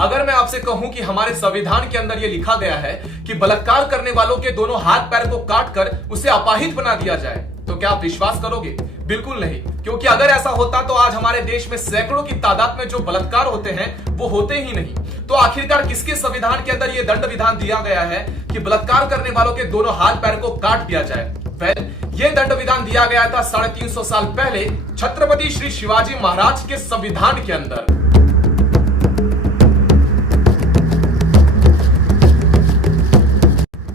अगर मैं आपसे कहूं कि हमारे संविधान के अंदर यह लिखा गया है कि बलात्कार करने वालों के दोनों हाथ पैर को काट कर उसे अपाहिज बना दिया जाए, तो क्या आप विश्वास करोगे? बिल्कुल नहीं, क्योंकि अगर ऐसा होता तो आज हमारे देश में सैकड़ों की तादाद में जो बलात्कार होते हैं वो होते ही नहीं। तो आखिरकार किसके संविधान के अंदर यह दंड विधान दिया गया है कि बलात्कार करने वालों के दोनों हाथ पैर को काट दिया जाए? यह दंड विधान दिया गया था 350 साल पहले छत्रपति श्री शिवाजी महाराज के संविधान के अंदर।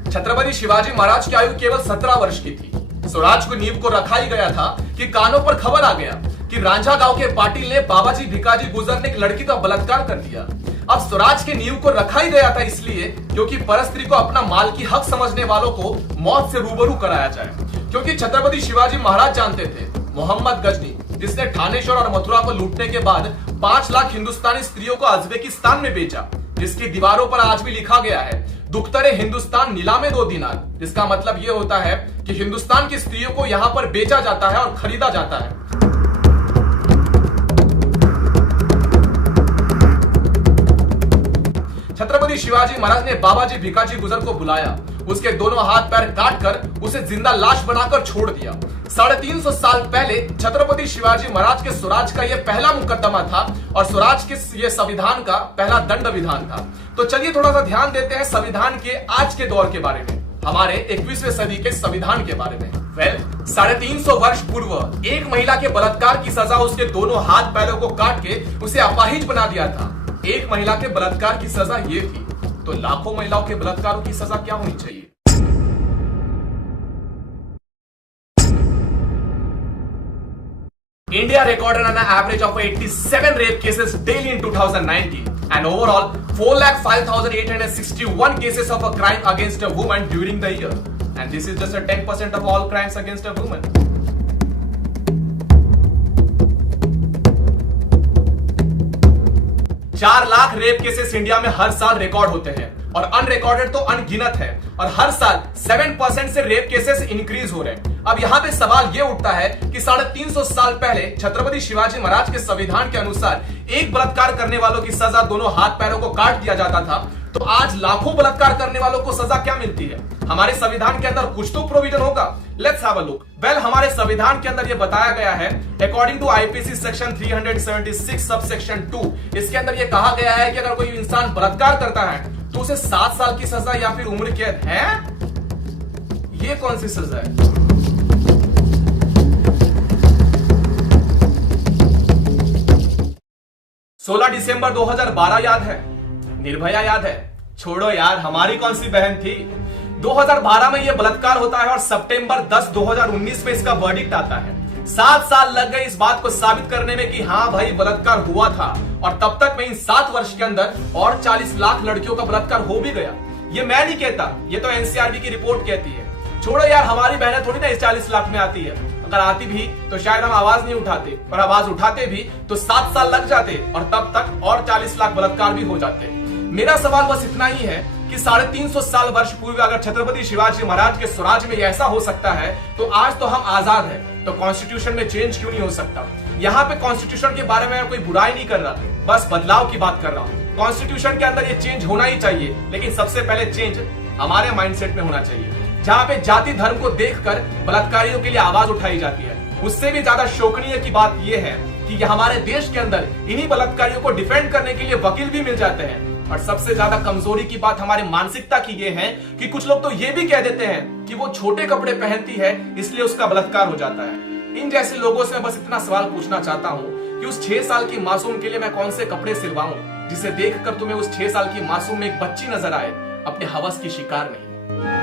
छत्रपति शिवाजी महाराज की आयु केवल 17 वर्ष की थी। स्वराज को नींव को रखा ही गया था कि कानों पर खबर आ गया कि रांझा गांव के पाटिल ने बाबाजी भिकाजी गुजर ने एक लड़की का बलात्कार कर दिया। अब स्वराज के नींव को रखा ही गया था इसलिए क्योंकि परस्त्री को अपना माल की हक समझने वालों को मौत से रूबरू कराया जाए। क्योंकि छत्रपति शिवाजी महाराज जानते थे मोहम्मद गजनी, जिसने थानेश्वर और मथुरा को लूटने के बाद 5 लाख हिंदुस्तानी स्त्रियों को उज्बेकिस्तान में बेचा, जिसकी दीवारों पर आज भी लिखा गया है दुख्तरे हिंदुस्तान नीलामे 2 दिनार। जिसका मतलब यह होता है कि हिंदुस्तान की स्त्रियों को यहां पर बेचा जाता है और खरीदा जाता है। छत्रपति शिवाजी महाराज ने बाबाजी भिकाजी गुजर को बुलाया, उसके दोनों हाथ पैर काटकर उसे जिंदा लाश बनाकर छोड़ दिया। 350 साल पहले छत्रपति शिवाजी महाराज के स्वराज का यह पहला मुकदमा था और स्वराज के ये संविधान का पहला दंड विधान था। तो चलिए थोड़ा सा ध्यान देते हैं संविधान के आज के दौर के बारे में, हमारे 21वीं सदी के संविधान के बारे में। 350 वर्ष पूर्व एक महिला के बलात्कार की सजा उसके दोनों हाथ पैरों को काट के उसे अपाहिज बना दिया था। एक महिला के बलात्कार की सजा ये थी, तो लाखों महिलाओं के बलात्कारों की सजा क्या होनी चाहिए? India recorded an average of 87 rape cases daily in 2019 and overall 4,05,861 cases of a crime against a woman during the year. And this is just a 10% of all crimes against a woman. 4 lakh rape cases India में हर साल record होते हैं और unrecorded तो अनगिनत है और हर साल 7% से रेप केसेस इंक्रीज हो रहे हैं। अब यहाँ पे सवाल ये उठता है कि 350 साल पहले छत्रपति शिवाजी महाराज के संविधान के अनुसार एक बलात्कार करने वालों की सजा दोनों हाथ पैरों को काट दिया जाता था, तो आज लाखों बलात्कार करने वालों को सजा क्या मिलती है? हमारे संविधान के अंदर कुछ तो प्रोविजन होगा। Let's have a look. हमारे संविधान के अंदर यह बताया गया है according to IPC section 376 subsection 2, इसके अंदर यह कहा गया है कि अगर कोई इंसान बलात्कार करता है तो उसे 7 साल की सजा या फिर उम्र कैद है। ये कौन सी सजा है? सोलह दिसंबर 2012 याद है? निर्भया याद है? छोड़ो यार, हमारी कौन सी बहन थी। 2012 में यह बलात्कार होता है और सितंबर 10, 2019 में इसका वर्डिक्ट आता है। 7 साल लग गए इस बात को साबित करने में कि हाँ भाई बलात्कार हुआ था, और तब तक में इन 7 वर्ष के अंदर और 40 लाख लड़कियों का बलात्कार हो भी गया। ये मैं नहीं कहता, ये तो एनसीआरबी की रिपोर्ट कहती है। छोड़ो यार, हमारी बहनें थोड़ी ना इस 40 लाख में आती है। अगर आती भी तो शायद हम आवाज नहीं उठाते, और आवाज उठाते भी तो 7 साल लग जाते और तब तक और 40 लाख बलात्कार भी हो जाते। मेरा सवाल बस इतना ही है कि 350 साल वर्ष पूर्व अगर छत्रपति शिवाजी महाराज के स्वराज में ऐसा हो सकता है तो आज तो हम आजाद हैं, तो कॉन्स्टिट्यूशन में चेंज क्यों नहीं हो सकता? यहाँ पे कॉन्स्टिट्यूशन के बारे में मैं कोई बुराई नहीं कर रहा, बस बदलाव की बात कर रहा हूँ। कॉन्स्टिट्यूशन के अंदर ये चेंज होना ही चाहिए, लेकिन सबसे पहले चेंज हमारे माइंडसेट में होना चाहिए, जहाँ पे जाति धर्म को देखकर बलात्कारियों के लिए आवाज उठाई जाती है। उससे भी ज्यादा शोकनीय की बात यह है कि हमारे देश के अंदर इन्हीं बलात्कारियों को डिफेंड करने के लिए वकील भी मिल जाते हैं। और सबसे ज्यादा कमजोरी की बात हमारी मानसिकता की ये है कि कुछ लोग तो ये भी कह देते हैं कि वो छोटे कपड़े पहनती है इसलिए उसका बलात्कार हो जाता है। इन जैसे लोगों से मैं बस इतना सवाल पूछना चाहता हूँ कि उस 6 साल की मासूम के लिए मैं कौन से कपड़े सिलवाऊं जिसे देखकर तुम्हें उस 6 साल की मासूम में एक बच्ची नजर आए, अपने हवस की शिकार नहीं।